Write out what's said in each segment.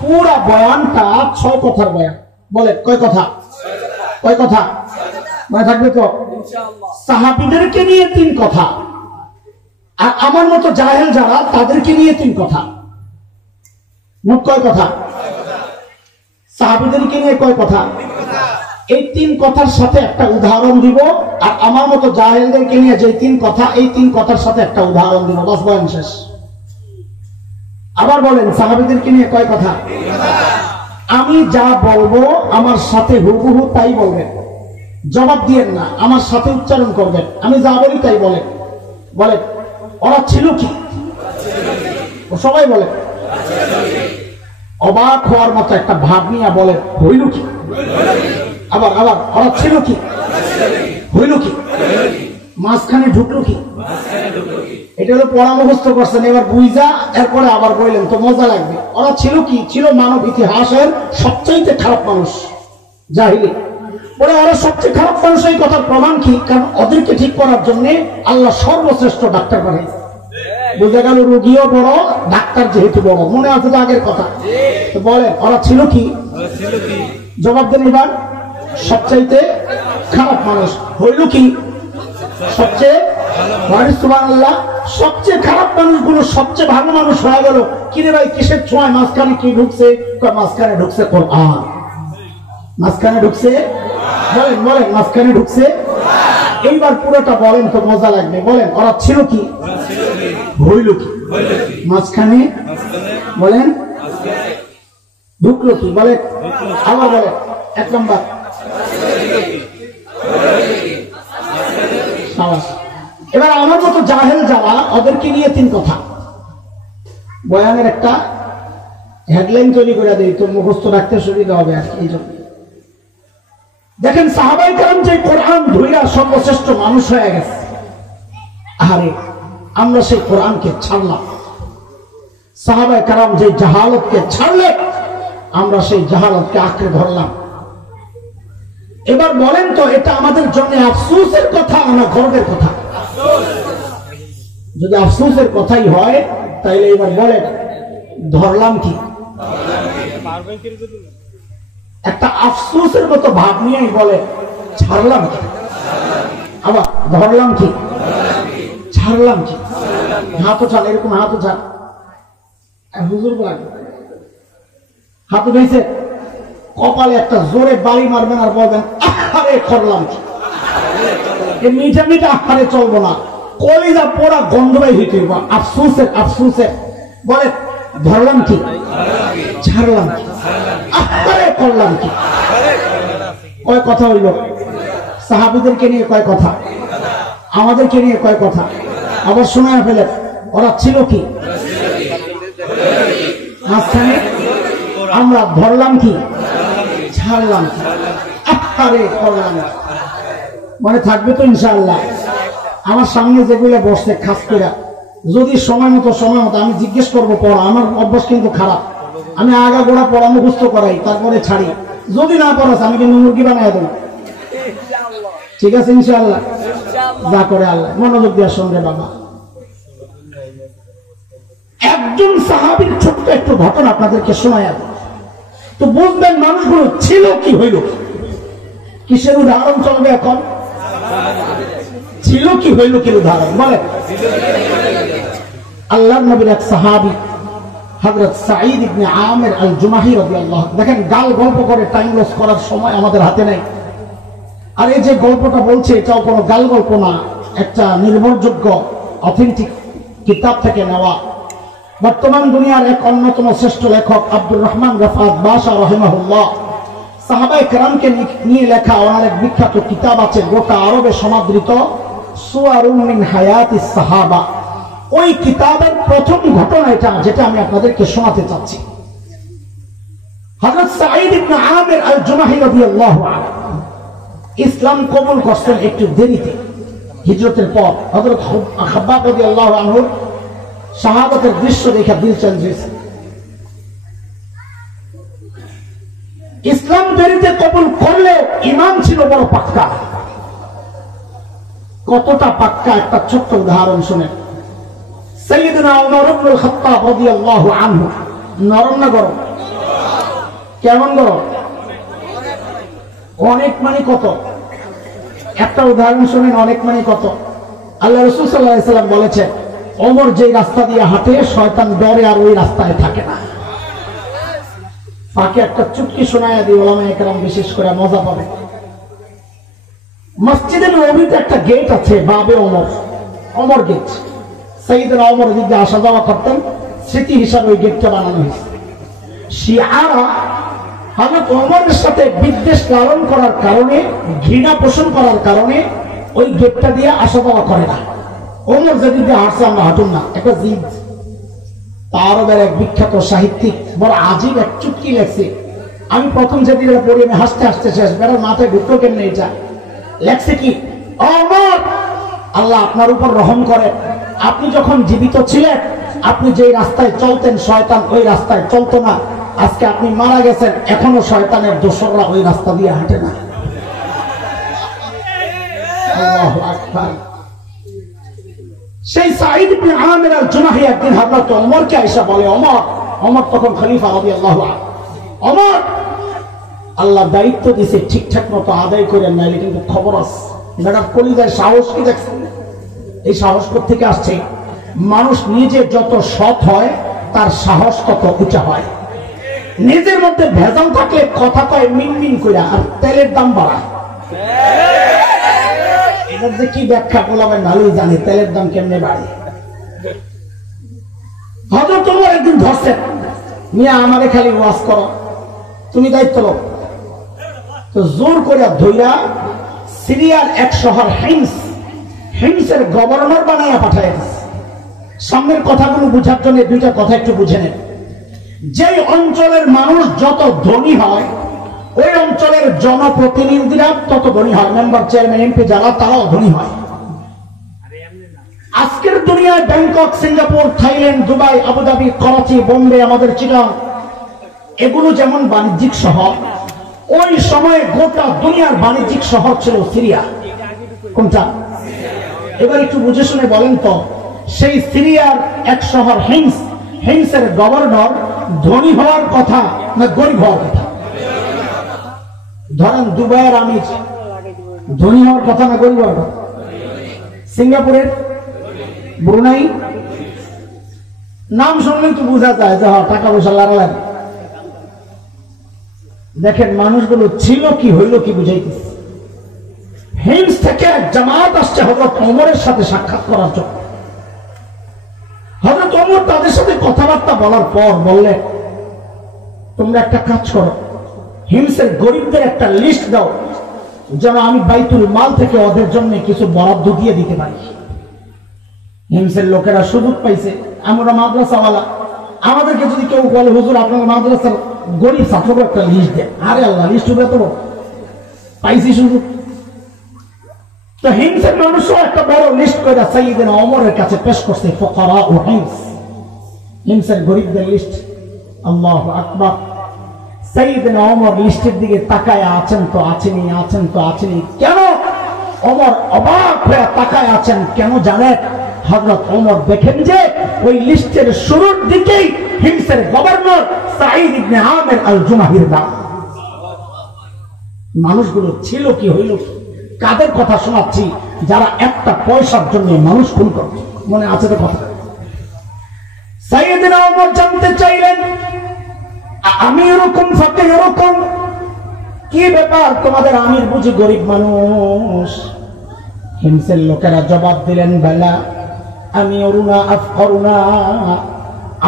পুরা বয়ানটা 6 কথার বয়ান। বলে কয় কথা? কয় কথা মনে থাকবে তো? সাহাবীদেরকে নিয়ে 3 কথা, আর আমার মতো জাহেল যারা তাদেরকে নিয়ে 3 কথা। মোট কয় কথা? সাহাবীদেরকে নিয়ে কয় কথা? এই 3 কথার সাথে একটা উদাহরণ দিব, আর আমার মতো জাহেলদেরকে নিয়ে যে 3 কথা, এই 3 কথার সাথে একটা উদাহরণ দিব, বাস বয়ান শেষ। আবার বলেন, সাহাবীদেরকে নিয়ে কয় কথা? আমি যা বলবো আমার সাথে হুবহু তাই বলবেন, জবাব দিয়েন না, আমার সাথে উচ্চারণ করবেন। আমি যা বলি তাই বলেন। বলেন, ওরা ছিল কি? সবাই বলেন, অবাক হওয়ার মতো একটা ভাব নিয়ে বলেন, হইল কি? আবার আবার, ওরা ছিল কি? হইল কি? মাঝখানে ঢুকলো কি? এটা হলো পরামর্শ করছেন, এবার বুঝা এরপরে আবার বললেন তো মজা লাগবে। ওরা ছিল কি? ছিল মানব ইতিহাসের সবচাইতে খারাপ মানুষ, জাহিলি। বলে ওরা সবচেয়ে খারাপ মানুষ, এই কথার প্রমাণ কি? কারণ ওদেরকে ঠিক করার জন্য আল্লাহ সর্বশ্রেষ্ঠ ডাক্তার পাঠাইছে। বুঝা গেল, রোগীও বড়, ডাক্তার যেহেতু বড়। মনে আছে তো আগের কথা? তো বলেন, ওরা ছিল কি? জবাব দেন এবার। সবচাইতে খারাপ মানুষ। হইল কি? সবচেয়ে সুবহানাল্লাহ, সবচেয়ে খারাপ মানুষগুলো সবচেয়ে ভালো মানুষ হয়ে গেল। কিরে ভাই, কিসের ছোঁয়ায় মাঝখানে কি ঢুকছে? মাঝখানে ঢুকছে কোরআন। মাঝখানে ঢুকছে, বলেন বলেন, মাঝখানে ঢুকছে। এইবার পুরোটা বলেন তো মজা লাগবে। বলেন, ওরা ছিল কি? হইল কি? মাঝখানে বলেন, ঢুকলো কি? বলেন আবার বলেন। 1 নম্বর, এবার আমার মতো জাহেল যারা, ওদেরকে নিয়ে 3 কথা। বয়ানের একটা হেডলাইন তৈরি করে দেই, তো মুখস্থ রাখতে সুবিধা হবে আর কি। দেখেন, সাহাবায়ে কেরাম যে কোরআন ধইরা সর্বশ্রেষ্ঠ মানুষ হয়ে গেছে, আরে আমরা সেই কোরআনকে ছাড়লাম। সাহাবায়ে কেরাম যে জাহালতকে ছাড়লে, আমরা সেই জাহালতকে আঁকড়ে ধরলাম। এবার বলেন তো, এটা আমাদের জন্য আফসোসের কথা না গর্বের কথা? যদি আফসোসের কথাই হয়, তাইলে এবার বলেন, ধরলাম কি? একটা আফসোসের মতো ভাব নিয়েই বলে, ছাড়লাম কি? আবার ধরলাম কি? ছাড়লাম কি? হাত উঠান, এরকম হাত উঠান। হুজুর হাত উঠেছে, কপালে একটা জোরে বাড়ি মারবেন আর বলবেন, আরে করলাম কি? মিঠা মিঠা আহারে চলবো না, কলিজা পোড়া গন্ধবাই হইতে হইব। আফসোসের আফসোসের বলে, ধরলাম কি? ছাড়লাম কি? আহারে করলাম কি? কয় কথা হইল? সাহাবীদেরকে নিয়ে কয় কথা, আমাদেরকে নিয়ে কয় কথা। আবার শোনায় ফেলে, ওরা ছিল কি? মাঝখানে আমরা ধরলাম কি? ছাড়লাম কি? আরে করলাম। মনে থাকবে তো ইনশাআল্লাহ? আমার সামনে যেগুলো বসছে, খাস করে যদি সময় মতো আমি জিজ্ঞেস করবো পড়া, আমার অভ্যাস কিন্তু খারাপ। আমি আগা গোড়া পড়া মুখস্থ করাই, তারপরে ছাড়ি। যদি না পড়াস, আমি কিন্তু মুরগি বানাই দেবো। ঠিক আছে ইনশাআল্লাহ? যা করে আল্লাহ। মনোযোগ দেওয়ার সঙ্গে বাবা, একজন সাহাবীর ছোট্ট একটু ঘটনা আপনাদেরকে শোনায়, তো বুঝবেন মানুষগুলো ছিল কি, হইল কি। কিসের উদাহরণ চলবে এখন? ছিল কি হইল কি উদাহরণ। বলে, আল্লাহর নবীর এক সাহাবী হযরত সাঈদ ইবনে আমির আল জুমাহি রাদিয়াল্লাহু। দেখেন, গাল গল্প করে টাইম লস করার সময় আমাদের হাতে নাই। আর এই যে গল্পটা বলছে, এটাও কোনো গাল গল্প না, একটা নির্ভরযোগ্য অথেন্টিক কিতাব থেকে নেওয়া। বর্তমান দুনিয়ার এক অন্যতম শ্রেষ্ঠ লেখক আব্দুর রহমান রাফাত বাশা রাহিমাহুল্লাহ, সাহাবায়ে কেরামকে নিয়ে লেখা ওনার এক বিখ্যাত কিতাব আছে, গোটা আরবে সমাদৃত, সুওয়ারুম মিন হায়াতিস সাহাবা। ওই কিতাবের প্রথম ঘটনা এটা, যেটা আমি আপনাদেরকে শোনাতে চাচ্ছি। হযরত সাঈদ ইবনে আমির আল জুমাহি রাদিয়াল্লাহু আনহু ইসলাম কবুল করছেন একটু দেরিতে, হিজরতের পর। হযরত খাব্বাব রাদিয়াল্লাহু আনহু শাহাদাতের দৃশ্য দেখে দিল চেঞ্জ হয়েছে। ইসলাম দেরিতে কবুল করলে ঈমান ছিল বড় পাক্কা। কতটা পাক্কা, একটা ছোট্ট উদাহরণ শুনেন। সাইয়েদনা উমর ইবনে খাত্তাব রাদিয়াল্লাহু আনহু, নরম না গরম? কেমন গো? অনেক মানে কত? একটা উদাহরণ শুনেন, অনেক মানে কত? আল্লাহ রাসূল সাল্লাল্লাহু আলাইহি ওয়াসাল্লাম বলেছেন, ওমর যে রাস্তা দিয়ে হাঁটে শয়তান ডরে আর ওই রাস্তায় থাকে না। তাকে একটা চুটকি শোনায় দিই, ওলামায়ে কেরাম বিশেষ করে মজা পাবে। মসজিদের নববীতে একটা গেট আছে, বাবে ওমর, ওমর গেট। সাইয়েদনা ওমর দিকে আসা যাওয়া করতেন, স্মৃতি হিসাবে ওই গেটটা বানানো হয়েছে। শিয়ারা হযরত ওমরের সাথে বিদ্বেষ লালন করার কারণে, ঘৃণা পোষণ করার কারণে ওই গেটটা দিয়ে আসা যাওয়া করে না। ওমর যেদিকে হাঁটছে আমরা হাঁটুন না, একটা জিদ। আরবের এক বিখ্যাত সাহিত্যিক বড় আজীব এক চুটকি লেখছে, আমি প্রথম যেদিন পড়ি আমি হাসতে হাসতে শেষ, বেড়ার মাথায় ঢুকলো কেমনে এটা। লেখছে কি, ওমর আল্লাহ আপনার উপর রহম করেন, আপনি যখন জীবিত ছিলেন আপনি যেই রাস্তায় চলতেন শয়তান ওই রাস্তায় চলতো না, আজকে আপনি মারা গেছেন এখনো শয়তানের দোসররা ওই রাস্তা দিয়ে হাঁটে না। আল্লাহু আকবার। সেই সাঈদ ইবনে আমির আল-জুমাহি একদিন হযরত ওমরকে আয়েশা বলে, ওমর, ওমর তখন খলিফা রাদিয়াল্লাহু আনহু, ওমর আল্লাহ দায়িত্ব দিয়েছে ঠিকঠাক মতো আদায় করেন, নাইলে কিন্তু খবর আছে। ম্যাডাম কলিজার সাহস কি দেখছেন? এই সাহস কোত্থেকে আসছে? মানুষ নিজে যত সৎ হয় তার সাহস তত উঁচা হয়। নিজের মধ্যে ভেজাল থাকলে কথা কয় মিনমিন করে, আর তেলের দাম বাড়ায়। এটার যে কি ব্যাখ্যা বলাবেন ভালোই জানি, তেলের দাম কেমনে বাড়ে। হযরত ওমর একদিন ধরছেন, মিয়া আমারে খালি ওয়াজ করো, তুমি দায়িত্ব নাও। তো জোর করে ধইরা সিরিয়ার এক শহর হিমসের গভর্নর বানাইয়া পাঠায় দিচ্ছে। সামনের কথাগুলো বুঝার জন্য দুইটা কথা একটু বুঝে নেন। যেই অঞ্চলের মানুষ যত ধনী হয় ওই অঞ্চলের জনপ্রতিনিধিরা তত ধনী হয়, মেম্বার, চেয়ারম্যান, এমপি যারা তারাও ধনী হয়। আজকের দুনিয়ায় Bangkok, Singapore, Thailand, Dubai, Abu Dhabi, Karachi, Bombay, আমাদের চিটাগং, এগুলো যেমন বাণিজ্যিক শহর, ওই সময়ে গোটা দুনিয়ার বাণিজ্যিক শহর ছিল সিরিয়া। কোনটা? এবার একটু বুঝে শুনে বলেন তো, সেই সিরিয়ার এক শহর হিমসের গভর্নর ধনী হওয়ার কথা না গরিব হওয়ার কথা? ধরেন দুবাইয়ের আমির ধনী হওয়ার কথা না গরিব হওয়ার কথা? সিঙ্গাপুরের, ব্রুনাই, নাম শুনলেই তো বোঝা যায় যে টাকা পয়সা লাগালেন। দেখেন মানুষগুলো ছিল কি হইল কি বুঝাইতেছে। হিমস থেকে জামাত আসছে হযরত ওমরের সাথে সাক্ষাৎ করার জন্য। হযরত ওমর তাদের সাথে কথাবার্তা বলার পর বললেন, তোমরা একটা কাজ করো, হিমসের গরিবদের একটা লিস্ট দাও যেন আমি বাইতুল মাল থেকে ওদের জন্য কিছু বরাদ্দ দিয়ে দিতে পারি। হিমসের লোকেরা সুযোগ পাইছে, আমরা মাদ্রাসাওয়ালা, আমাদেরকে যদি কেউ বলে হুজুর আপনার মাদ্রাসার গরিব ছাত্রকে একটা লিস্ট দেন, আরে আল্লাহ লিস্ট হবে তো পাইছি সুযোগ। তো হিমসের মানুষও একটা বড় লিস্ট করে সাইয়েদনা ওমরের কাছে পেশ করছে, ফুকারা ও হিমসের গরিবদের লিস্ট। আল্লাহু আকবার। সাইয়েদনা ওমর লিস্টের দিকে তাকায় আছেন তো আছেনই, আছেন তো আছেনই। কেন ওমর অবাক হয়ে তাকায় আছেন কেন জানেন? হযরত ওমর দেখেন যে ওই লিস্টের শুরুর দিকেই হিমসের গভর্নর সাঈদ ইবনে আমির আল-জুমাহির নাম। মানুষগুলো ছিল কি হইল কি? কাদের কথা শোনাচ্ছি? যারা একটা পয়সার জন্য মানুষ খুন করে। মনে আছে তো কথা? সাইয়েদনা ওমর জানতে চাইলেন, আমি এরকম ফাঁকে এরকম কি ব্যাপার, তোমাদের আমির বুঝি গরিব মানুষ? হিমসের লোকেরা জবাব দিলেন, বেলা আমি অরুণা আফরুনা,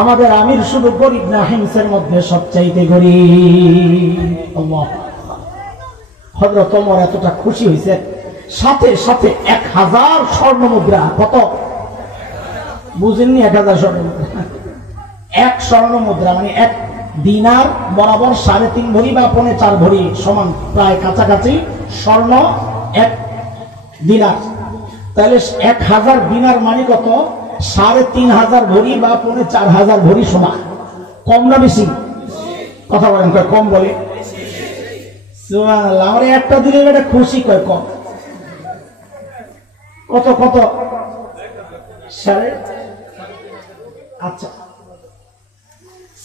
আমাদের আমির শুধু গরিব না, হিমসের মধ্যে সবচাইতে গরিব। হযরত ওমর এতটা খুশি হয়েছে, সাথে সাথে 1000 স্বর্ণ মুদ্রা, কত বুঝেননি? 1000 স্বর্ণ মুদ্রা। এক স্বর্ণ মুদ্রা মানে এক দিনার বরাবর 3.5 ভরি বা 4.5 ভরি সমান, প্রায় কাছাকাছি স্বর্ণ এক দিনার। তাহলে 1000 দিনার মানে কত? 3500 ভরি বা 4500 ভরি সমান। কম না বেশি? কথা বলেন, কম বলে সুবহানাল্লাহ। আমরা একটা দিলে এটা খুশি কয় কম। কত কত? আচ্ছা,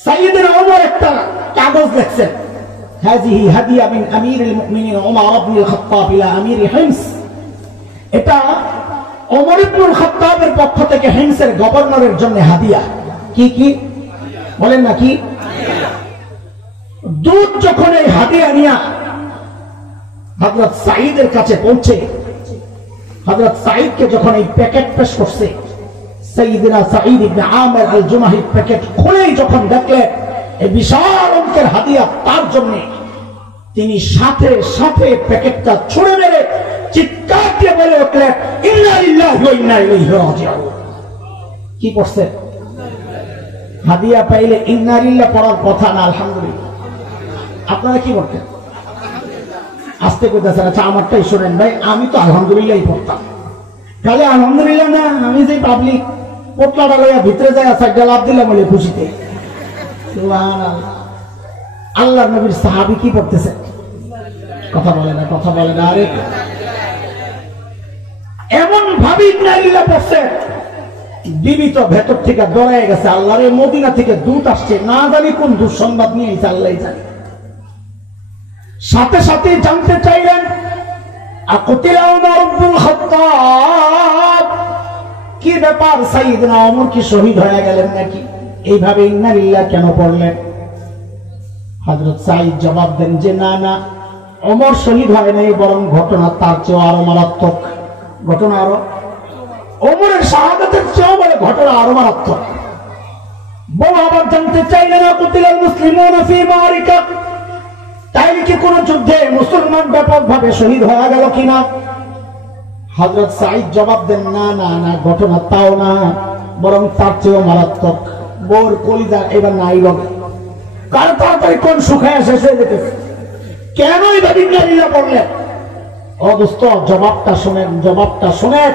সাইয়েদনা ওমর একটা কাগজ দেখছেন, হাযিহি হাদিয়া মিন আমিরুল মুমিনিন ওমর ইবনুল খাত্তাব ইলা আমির হিমস। এটা ওমর ইবনুল খাত্তাবের পক্ষ থেকে হিমসের গভর্নরের জন্য হাদিয়া। কি কি বলেন না কি? দূত যখন এই হাদিয়া নিয়া হযরত সাঈদের কাছে পৌঁছে, হযরত সাঈদকে যখন এই প্যাকেট পেশ করছে, সাইয়্যিদনা সাঈদ ইবনে আমির আল জুমাহি প্যাকেট খুলেই যখন দেখলেন এই বিশাল অঙ্কের হাদিয়া তার জন্য, তিনি সাথে সাথে প্যাকেটটা ছুঁড়ে মেরে চিৎকার দিয়ে বলে উঠলেন, ইন্না লিল্লাহি ওয়া ইন্না ইলাইহি রাজিউন। কি পড়ছে? হাদিয়া পাইলে ইন্না লিল্লাহ পড়ার কথা না আলহামদুলিল্লাহ। আপনারা কি বলতেন? আস্তে কইতেছেন। আচ্ছা আমারটাই শোনেন ভাই, আমি তো আলহামদুলিল্লাহই পড়তাম। তাহলে আলহামদুলিল্লাহ না, আমি যে পাবলিক পোটলাটা লইয়া ভিতরে যায় সাইডটা লাভ দিলাম বলে খুশিতে। সুবহানাল্লাহ। আল্লাহর নবীর সাহাবী কি পড়তেছেন? কথা বলে না, কথা বলে না। আরে এমন ভাবে ইন্না লিল্লাহ পড়ছে, বিবি তো ভেতর থেকে দৌড়ায় গেছে। আল্লাহর মদিনা থেকে দূত আসছে, না জানি কোন দুঃসংবাদ নিয়ে এসে আল্লাহই জানে। সাথে সাথে জানতে চাইলেন, আকুতিলা ওমর ইবনুল খাত্তাব, কি ব্যাপার সাইয়্যিদনা ওমর কি শহীদ হয়ে গেলেন নাকি? এইভাবে ইন্না লিল্লাহ কেন পড়লেন? হযরত সাঈদ জবাব দেন যে না না, ওমর শহীদ হয় নাই, বরং ঘটনা তার চেয়ে আরো মারাত্মক। ঘটনা আরো, ওমরের শাহাদাতের চেয়েও বলে ঘটনা আরো মারাত্মক। বউ আবার জানতে চাইলেন, কুতিলাল মুসলিমুনা ফি মারিকা, তাইলে কি কোন যুদ্ধে মুসলমান ব্যাপকভাবে শহীদ হয়ে গেল কিনা? হযরত সাঈদ জবাব দেন না না না, ঘটনা তাও না, বরং তার চেয়েও মারাত্মক। বউর কলিজা এবার নাই লগে, কার তাড়াতাড়ি কোন শুকায় শেষ হয়ে যেতেছে। কেন এইভাবে ইন্না লিল্লাহ পড়লেন? ও দোস্ত, জবাবটা শোনেন, জবাবটা শোনেন।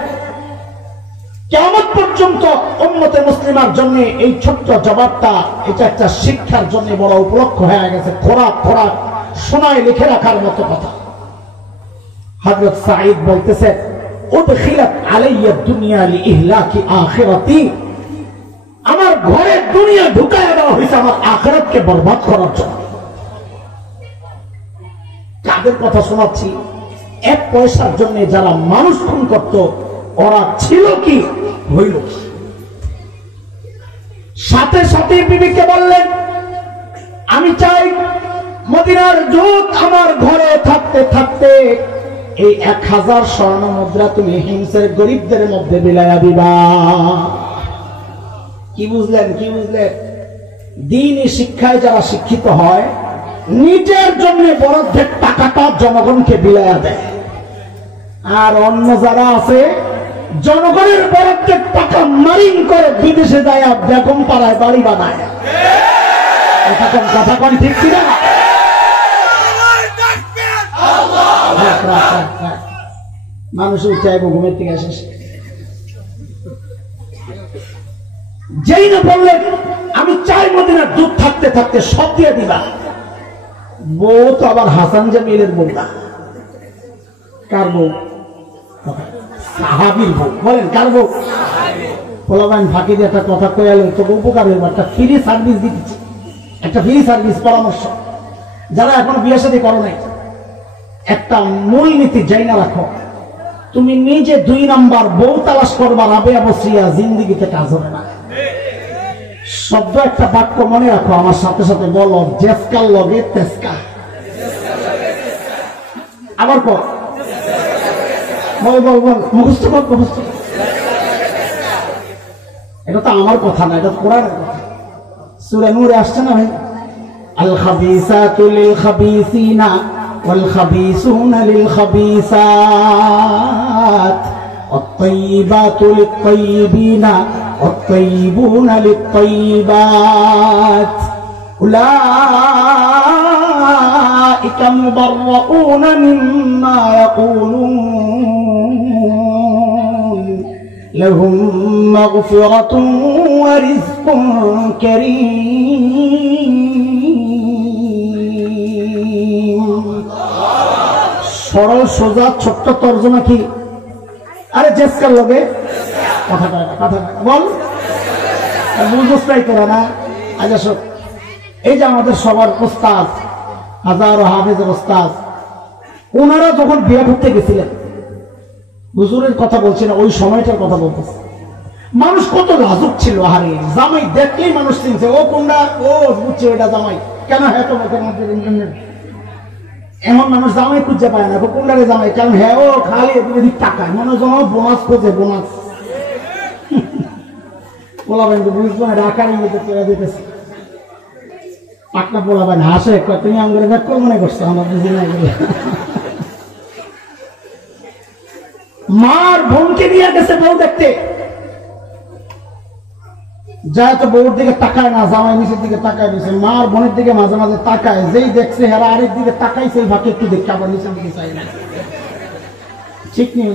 কিয়ামত পর্যন্ত উম্মতে মুসলিমার জন্য এই ছোট্ট জবাবটা, এটা একটা শিক্ষার জন্য বড় উপলক্ষ হয়ে গেছে। খোরাক খোরাক শোনায় লিখে রাখার মতো কথা। হযরত সাঈদ বলতেছেন, উদখিলাত আলাইয়া দুনিয়া লিইহলাকি আখিরাতি, আমার ঘরে দুনিয়া ঢুকায় দেওয়া হয়েছে আমার আখিরাতকে বরবাদ করার জন্য। কাদের কথা শোনাচ্ছি? এক পয়সার জন্য যারা মানুষ খুন করত, ওরা ছিল কি হইল কি? সাথে সাথে বিবিকে বললেন, আমি চাই মদিনার দূত আমার ঘরে থাকতে থাকতে এই 1000 স্বর্ণ মুদ্রা তুমি হিমসের গরিবদের মধ্যে বিলায়া দিবা। কি বুঝলেন? কি বুঝলেন? দ্বীনি শিক্ষায় যারা শিক্ষিত হয়, নিজের জন্য বরাদ্দের টাকাটা জনগণকে বিলায়া দেয়। আর অন্য যারা আছে, জনগণের বরাদ্দের টাকা মারিং করে বিদেশে যায়, বেগম পাড়ায় বাড়ি বানায়। কথা কোন ঠিক কিনা? মানুষ চাইব ঘুমের থেকে আসে, যেই না বললেন আমি চাই মদিনার দুধ থাকতে থাকতে সব দিয়ে দিবা। বউ তো আবার হাসান জামিলের বউ না। কার বউ? সাহাবীর বউ। বলেন কার বউ? পোলাবাইন ফাঁকি দিয়ে একটা কথা কয়ে এলেন, তো উপকার হইব। একটা ফ্রি সার্ভিস দিচ্ছি, একটা ফ্রি সার্ভিস পরামর্শ। যারা এখন বিয়ে শাদী করো নাই, একটা মূল নীতি জাইনা রাখো, তুমি নিজে 2 নাম্বার বউ তালাশ করবা, রাবেয়া বসিয়া জিন্দিগিতে কাজ হবে না। শব্দ একটা বাক্য মনে রাখো, আমার সাথে সাথে বলো, জেসকার লগে তেসকা। আবার কর, বল বল বল, মুখস্থ কর, মুখস্থ। এটা তো আমার কথা না, এটা কোরআনের কথা। সূরা নূরে আসছে না ভাই, আল খাবিসাতু লিল খাবিসিনা ওয়াল খাবিসুনা লিল খাবিসাত ওয়াত-তাইয়িবাতু লিত-তাইয়িবিনা ওয়াত-তাইয়িবুনা লিত-তাইয়িবাত উলাইকা মুবাররাউনা মিম্মা ইয়াকুলুন লাহুম মাগফিরাতুন ওয়া রিজকুন কারীম। সরল সোজা ছোট্ট তর্জমা কি? আরে জেসকার লগে কথা বল, বুঝতেই করে না। আজ আসো, এই যে আমাদের সবার উস্তাদ হাজারো হাফেজের ওস্তাদ, ওনারা যখন বিয়ে করতে গেছিলেন, হুজুরের কথা বলছি না, ওই সময়টার কথা বলতেছে, মানুষ কত লাজুক ছিল। আরে জামাই দেখলেই মানুষ চিনছে, ও কোনটা, ও বুঝছে ওইটা জামাই। কেন হ্যাঁ তো এমন মানুষ জামাই খুঁজে পায় না, কোনটারে জামাই, কারণ হ্যাঁ ও খালি এদিক টাকায়, মনে হয় বোনাস খোঁজে, বোনাস। পোলাবেন তো বুঝবো না, ঢাকার মধ্যে চলে দিতেছে। পাটনা পোলাবেন হাসে, তুমি আমাদের ব্যাক মনে করছো, আমরা বুঝি না। মার বোনকে নিয়ে গেছে বউ দেখতে, যায় তো বউর দিকে তাকায় না, জামাই নিচের দিকে তাকায় দিয়েছে, মার বোনের দিকে মাঝে মাঝে তাকায়, যেই দেখছে হেরা আরেক দিকে তাকাইছে, এই ভাগে একটু দেখতে আবার নিচের দিকে চাই না। ঠিক নেই।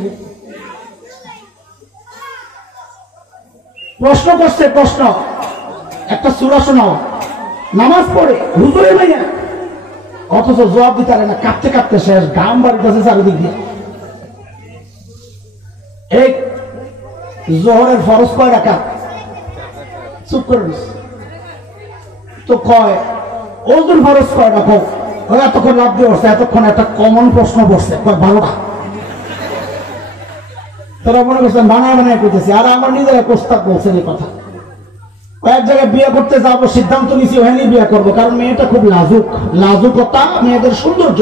প্রশ্ন করছে, প্রশ্ন একটা সূরা শোনাও, নামাজ পড়ে হুজুরে ভাইয়া, অথচ জবাব দিতে পারে না, কাঁপতে কাঁপতে শেষ, গাম বাড়িতেছে চারিদিক দিয়ে। এই জোহরের ফরজ কয় রাকাত? চুপ করে তো কয় ওজুর ফরজ কয় রাখো, এতক্ষণ লাভ দিয়ে বসছে, এতক্ষণ একটা কমন প্রশ্ন বসছে, কয় 12টা। তারা মনে করছেন বানায় বানায় করতেছি, আর আমার নিজেরা প্রস্তাব বলছেন এই কথা। কয়েক জায়গায় বিয়ে করতে যাবো, সিদ্ধান্ত নিছি ওখানেই বিয়ে করবো, কারণ মেয়েটা খুব লাজুক, লাজুকতা মেয়েদের সৌন্দর্য।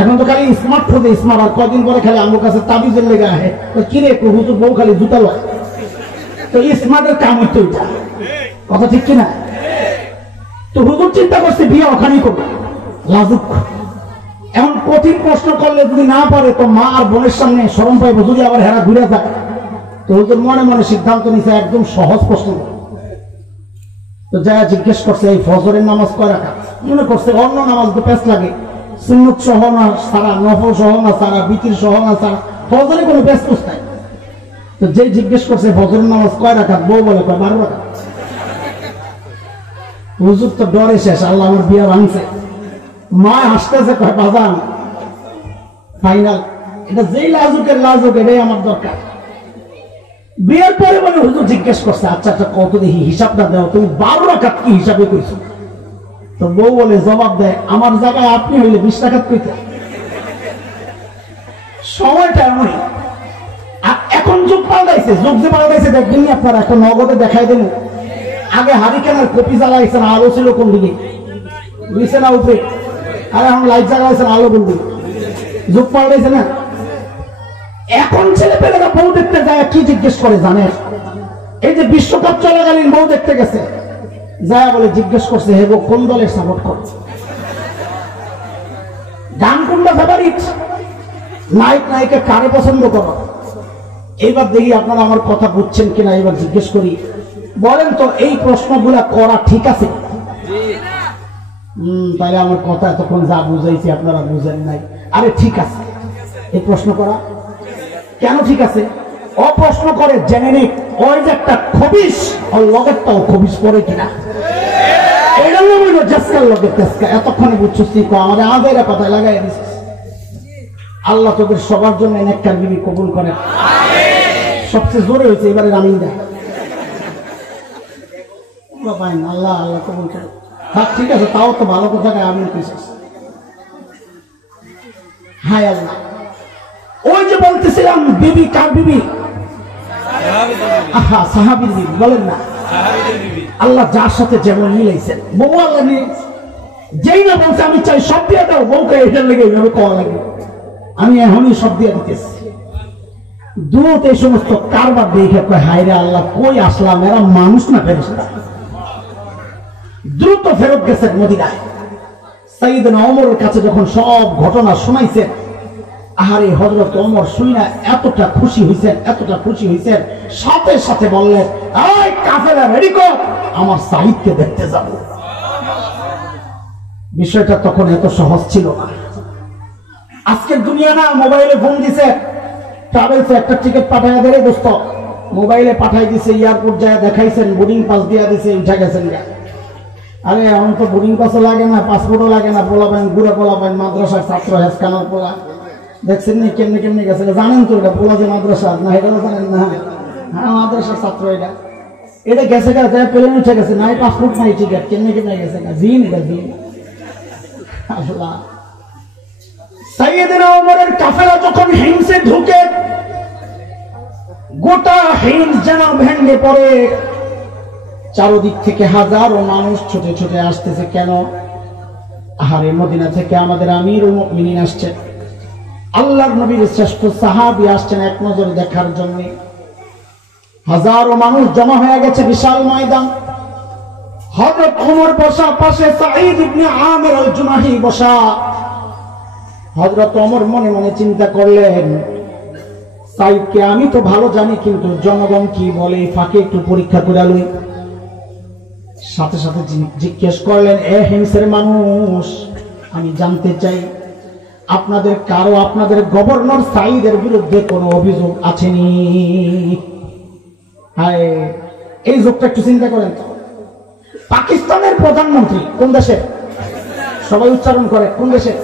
এখন তো খালি স্মার্ট খোঁজে, স্মার্ট, আর কদিন পরে খালি আমার কাছে তাবিজের লেগে আহে, কিরে হুজুর বউ খালি জুতা লয়, তো স্মার্টের কাম হইতো এটা, কথা ঠিক কিনা? তো হুজুর চিন্তা করছে বিয়ে ওখানেই করবে, লাজুক। এখন কঠিন প্রশ্ন করলে যদি না পারে তো মা আর বোনের সামনে শরম পাইব, যদি আবার হেরা ঘুরে যায়। তো হুজুর মনে মনে সিদ্ধান্ত নিছে একদম সহজ প্রশ্ন। তো যা জিজ্ঞেস করছে এই ফজরের নামাজ কয় রাকাত? মনে করছে অন্য নামাজ তো পেছ লাগে, সুন্নত সহ না সারা, নফল সহ না সারা, বিতির সহ না সারা, ফজরে কোনো পেছ পুছ নাই। তো যে জিজ্ঞেস করছে ফজরের নামাজ কয় রাকাত, বউ বলে কয় 12 রাকাত। হুজুর তো ডরে শেষ, আল্লাহ আমার বিয়ে ভাঙছে। মা হাসতেছে, কয় বাজান ফাইনাল, এটা যেই লাজুকের লাজুক, এটাই আমার দরকার। বিয়ের পরে বলে হুজুর জিজ্ঞেস করছে, আচ্ছা আচ্ছা কত দেখি হিসাবটা দাও, তুমি 12 রাকাত কি হিসাবে কইছো? তো বউ বলে জবাব দেয়, আমার জায়গায় আপনি হইলে 20 রাকাত কইতেন। সময়টা এমনই। আর এখন যুগ পাল্টাইছে, যুগ যে পাল্টাইছে দেখবেন আপনারা, এখন নগদে দেখাই দেন। আগে হারিকেনের কপি জ্বালাইছেন, আলো ছিল কোন দিকে, নিচে না উপরে, আর এখন লাইট জ্বালাইছেন আলো কোন দিকে, যুগ পাল্টাইছে না। এখন ছেলে পেলেরা বউ দেখতে যায়, কি জিজ্ঞেস করে জানেন? এই যে বিশ্বকাপ চলাকালীন বউ দেখতে গেছে, যায় বলে জিজ্ঞেস করছে, হে গো কোন দলের সাপোর্ট করে, গান কোনটা ফেভারিট, নায়ক নায়িকা কারে পছন্দ করো। এইবার দেখি আপনারা আমার কথা বুঝছেন কিনা, এবার জিজ্ঞেস করি, বলেন তো এই প্রশ্নগুলা করা ঠিক আছে? তাহলে আমার কথা এতক্ষণ যা বুঝাইছি আপনারা বুঝেন নাই। আরে ঠিক আছে, এই প্রশ্ন করা কেন ঠিক আছে? অপ্রশ্ন করে জেনে নিক, ওই যে একটা খবিস, ওর লগেরটাও খবিস করে কিনা, এটা হলো জাসকার লগের তেসকা। এতক্ষণে বুঝছিস আমাদের আদায়ের কথায় লাগাই দিচ্ছিস। আল্লাহ তোদের সবার জন্য নেককার বিবি কবুল করে। সবচেয়ে জোরে হয়েছে এবারে আমিন দেয়, আল্লাহ আল্লাহ কবুল করে। ঠিক আছে, তাও তো ভালো কথা, আমিন কইছিস। হায় আল্লাহ, ওই যে বলতেছিলাম বিবি কার বিবি? আহা, সাহাবীর বিবি, বলেন না? আল্লাহ যার সাথে যেমন মিলাইছেন, বউ আল্লাহ নিয়ে যেই না বলছে আমি চাই সব দিয়ে দাও, বউকে এটার লেগে এইভাবে কওয়া লাগে, আমি এখনই সব দিয়ে দিতেছি। দূত এই সমস্ত কারবার দেখে কয়, হায় রে আল্লাহ, কই আসলাম, এরা মানুষ না ফেরেশতা। দ্রুত ফেরত গেছেন মদিনায়। সাইয়েদনা ওমরের কাছে যখন সব ঘটনা শোনাইছেন, আহারে হযরত ওমর শুইনা এতটা খুশি হইছেন, এতটা খুশি হইছেন, সাথে সাথে বললেন, এই কাফেলা রেডি কর, আমার সাইদকে দেখতে যাব। বিষয়টা তখন এত সহজ ছিল না। আজকের দুনিয়া না, মোবাইলে ফোন দিছে, ট্রাভেলসে একটা টিকিট পাঠায় দেয় দোস্ত, মোবাইলে পাঠাই দিছে, এয়ারপোর্ট যায় দেখাইছেন, বোর্ডিং পাস দিয়া দিছে, উঠে গেছেন। আরে এখন তো বোর্ডিং পাসও লাগে না, পাসপোর্টও লাগে না, পোলাবেন ঘুরে পোলাবেন, মাদ্রাসার ছাত্র, হেসকানোর পোলা, দেখছেন নি কেমনি কেমনি গেছে, জানেন তো এটা পোলা যে মাদ্রাসা না, এটা জানেন না? হ্যাঁ, মাদ্রাসার ছাত্র এটা গেছে গা, প্লেন উঠে গেছে, নাই পাসপোর্ট নাই টিকিট, কেমনি কেমনি গেছে গা, জিন, এটা জিন। আল্লাহ, সাইয়েদনা ওমরের কাফেলা যখন হিমসে ঢুকে গোটা হিমস যেন ভেঙে পড়ে, চারদিক থেকে হাজারো মানুষ ছুটে ছুটে আসতেছে। কেন? আহারে মদিনা থেকে আমাদের আমিরুল মুমিনিন আসছেন, আল্লাহর নবীর শ্রেষ্ঠ সাহাবী আসছেন এক নজর দেখার জন্য। হাজারো মানুষ জমা হয়ে গেছে বিশাল ময়দান। হযরত ওমর বসা, পাশে সাঈদ ইবনে আমির আল জুমাহি বসা। হযরত ওমর মনে মনে চিন্তা করলেন, সাঈদকে আমি তো ভালো জানি, কিন্তু জনগণ কি বলে ফাঁকে একটু পরীক্ষা করে লই। সাথে সাথে জিজ্ঞেস করলেন, এ হিমসের মানুষ, আমি জানতে চাই আপনাদের কারো আপনাদের গভর্নর সাঈদের বিরুদ্ধে কোনো অভিযোগ আছেনি? হায়, এই যোগটা একটু চিন্তা করেন তো। পাকিস্তানের প্রধানমন্ত্রী কোন দেশের? সবাই উচ্চারণ করে, কোন দেশের?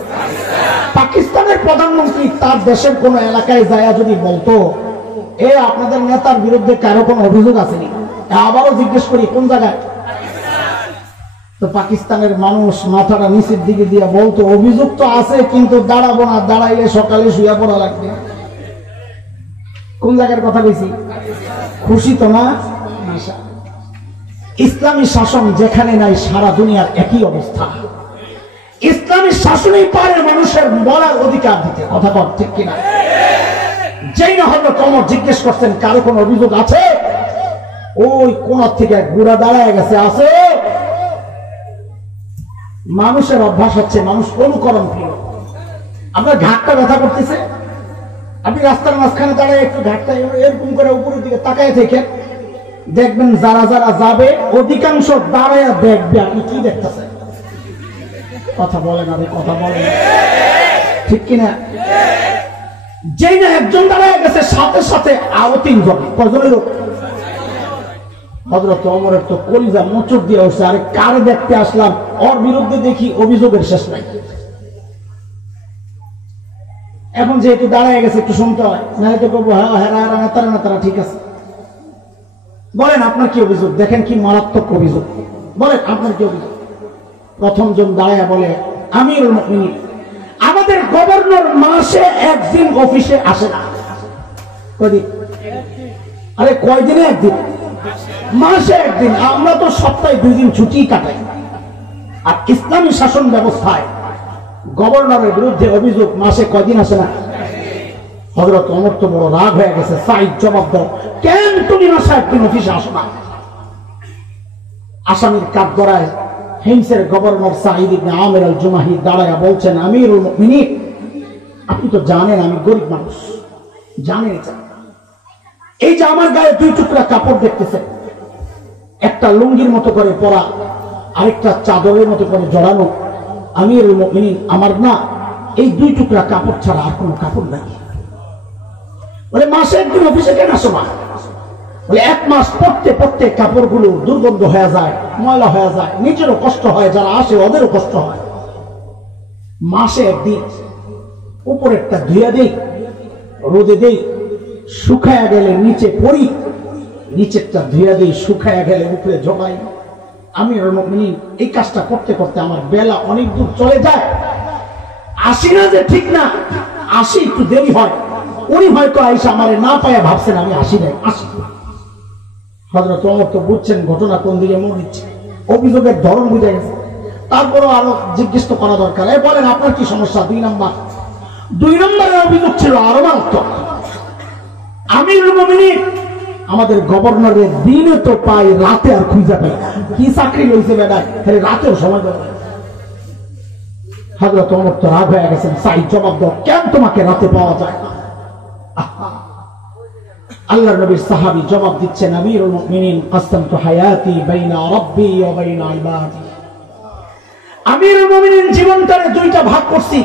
পাকিস্তানের প্রধানমন্ত্রী তার দেশের কোন এলাকায় যায় যদি বলতো, এ আপনাদের নেতার বিরুদ্ধে কারো কোনো অভিযোগ আসেনি, আবারও জিজ্ঞেস করি কোন জায়গায়? তো পাকিস্তানের মানুষ মাথাটা নিচের দিকে দিয়ে বলতো, অভিযোগ তো আছে, কিন্তু দাঁড়াবো না, দাঁড়াইলে সকালে শুয়ে পড়া লাগবে। কোন জায়গার কথা বলছি? খুশি তো না? ইসলামী শাসন যেখানে নাই সারা দুনিয়ার একই অবস্থা। ইসলামী শাসনই পারে মানুষের বলার অধিকার দিতে। কথা বল ঠিক কিনা? যেই না হলো ওমর জিজ্ঞেস করছেন, কারো কোনো অভিযোগ আছে? ওই কোন থেকে গুড়া দাঁড়ায় গেছে, আছে। মানুষের অভ্যাস হচ্ছে মানুষ অনুকরণ প্রিয়। আপনার ঘাটটা ব্যথা করতেছে, আপনি রাস্তার মাঝখানে দাঁড়ায় একটু ঘাটটা এরকম করে উপরের দিকে তাকায় থেকে দেখবেন, যারা যারা যাবে অধিকাংশ দাঁড়ায় দেখবে আপনি কি দেখতেছেন। কথা বলেন, আপনি কথা বলেন ঠিক কিনা? যেই না একজন দাঁড়ায় গেছে, সাথে সাথে আরো তিনজন। কজনের লোক? হযরত ওমরের তো কলিজা মোচড় দিয়ে উঠছে, আরে কারে দেখতে আসলাম, ওর বিরুদ্ধে দেখি অভিযোগের শেষ নাই। এখন যেহেতু দাঁড়ায় গেছে একটু শুনতে হয়, নাহলে তো বলবো হ্যাঁ হ্যাঁ নেতারা ঠিক আছে। বলেন আপনার কি অভিযোগ? দেখেন কি মারাত্মক অভিযোগ, বলেন আপনার কি অভিযোগ? প্রথম জন দাঁড়ায় বলে, আমিরুল মুমিনিন, আমাদের গভর্নর মাসে একদিন অফিসে আসে না। কয়দিন? আরে কয়দিনে একদিন? মাসে একদিন। আমরা তো সপ্তাহে 2 দিন ছুটি কাটাই। আর ইসলামী শাসন ব্যবস্থায় গভর্নরের বিরুদ্ধে অভিযোগ মাসে কয়দিন আসে না? হযরত ওমর তো বড় রাগ হয়ে গেছে। সাঈদ জবাব দাও, কেন তুমি মাসে একদিন অফিসে আসো না? আসামির কাঠগড়ায় হিমসের গভর্নর সাঈদ ইবনে আমির আল জুমাহি দাঁড়ায়া বলছেন, আমিরুল মুমিনিন, আপনি তো জানেন আমি গরিব মানুষ, জানেন। এই যে আমার গায়ে 2 টুকরা কাপড় দেখতেছেন, একটা লুঙ্গির মতো করে পরা, আরেকটা চাদরের মতো করে জড়ানো। আমিরুল মুমিনিন, আমার না এই 2 টুকরা কাপড় ছাড়া আর কোনো কাপড় নাই। বলে মাসে একদিন অফিসে কেন আসো না? বলে 1 মাস পড়তে পড়তে কাপড়গুলো দুর্গন্ধ হয়ে যায়, ময়লা হয়ে যায়, নিজেরও কষ্ট হয়, যারা আসে ওদেরও কষ্ট হয়। মাসে একদিন উপরেরটা ধুয়ে দেই, রোদে দেই, শুকায়া গেলে নিচে পড়ি, নিচেরটা ধুয়ে দেই, শুকায়া গেলে উপরে জমাই। আমিরুল মুমিনিন, এই কাজটা করতে করতে আমার বেলা অনেক দূর চলে যায়। আসি না যে ঠিক না, আসি একটু দেরি হয়। উনি হয়তো আইসা আমারে না পায়া ভাবছেন আমি আসি নাই, আসি। হযরত ওমর তো বুঝছেন ঘটনা কোন দিকে মোড় দিচ্ছে, অভিযোগের ধরন বুঝে গেছে। তারপরও আরো জিজ্ঞেস তো করা দরকার। বলেন আপনার কি সমস্যা? 2 নম্বরের অভিযোগ ছিল আরো মারাত্মক। আমিরুল মুমিনিন, আমাদের গভর্নরের দিনে তো পাই, রাতে আর খুঁজে পাই না। কি চাকরি লইছে বেড়ায়, রাতেও সময় দেয়। হযরত ওমর তো রাগ হয়ে গেছেন। সাঈদ জবাব দাও, কেন তোমাকে রাতে পাওয়া যায় না? আল্লাহর নবীর সাহাবী জবাব দিচ্ছেন, আমিরুল মুমিনিন, কাসামতু হায়াতি বাইনা রাব্বি ওয়া বাইনা ইবাদি। আমিরুল মুমিনিন, জীবনটারে 2টা ভাগ করছি।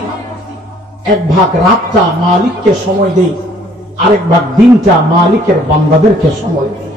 এক ভাগ রাতটা মালিককে সময় দেই, আরেক ভাগ দিনটা মালিকের বান্দাদেরকে সময় দেই।